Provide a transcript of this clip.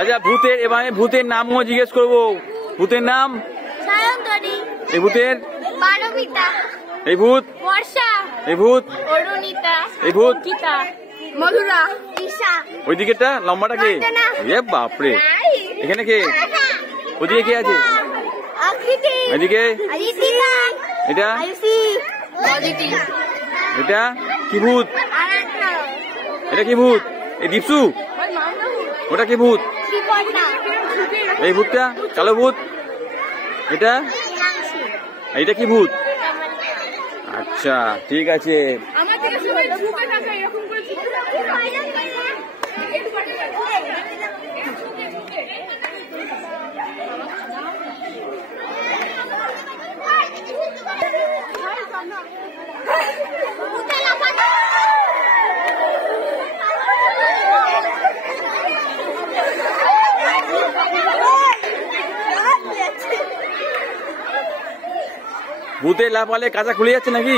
আচ্ছা ভূতের এবারে ভূতের নামও জিজ্ঞেস করবো। ভূতের নাম? এই ভূতের? এই ভূত? এই ভূত? এই ভূত? মধুরা। ওই দিকেরটা লম্বাটা কে? এ বাপরে, এখানে কে? ওদিকে কে আছে? এদিকে এটা? এটা কি ভূত? এটা কি ভূত? এই দীপসু? ওটা কি ভূত? এই ভূতটা কালো ভূত? এটা? এইটা কি ভূত? আচ্ছা ঠিক আছে। ভূতে লাফালে কাঁচা খুলে যাচ্ছে নাকি?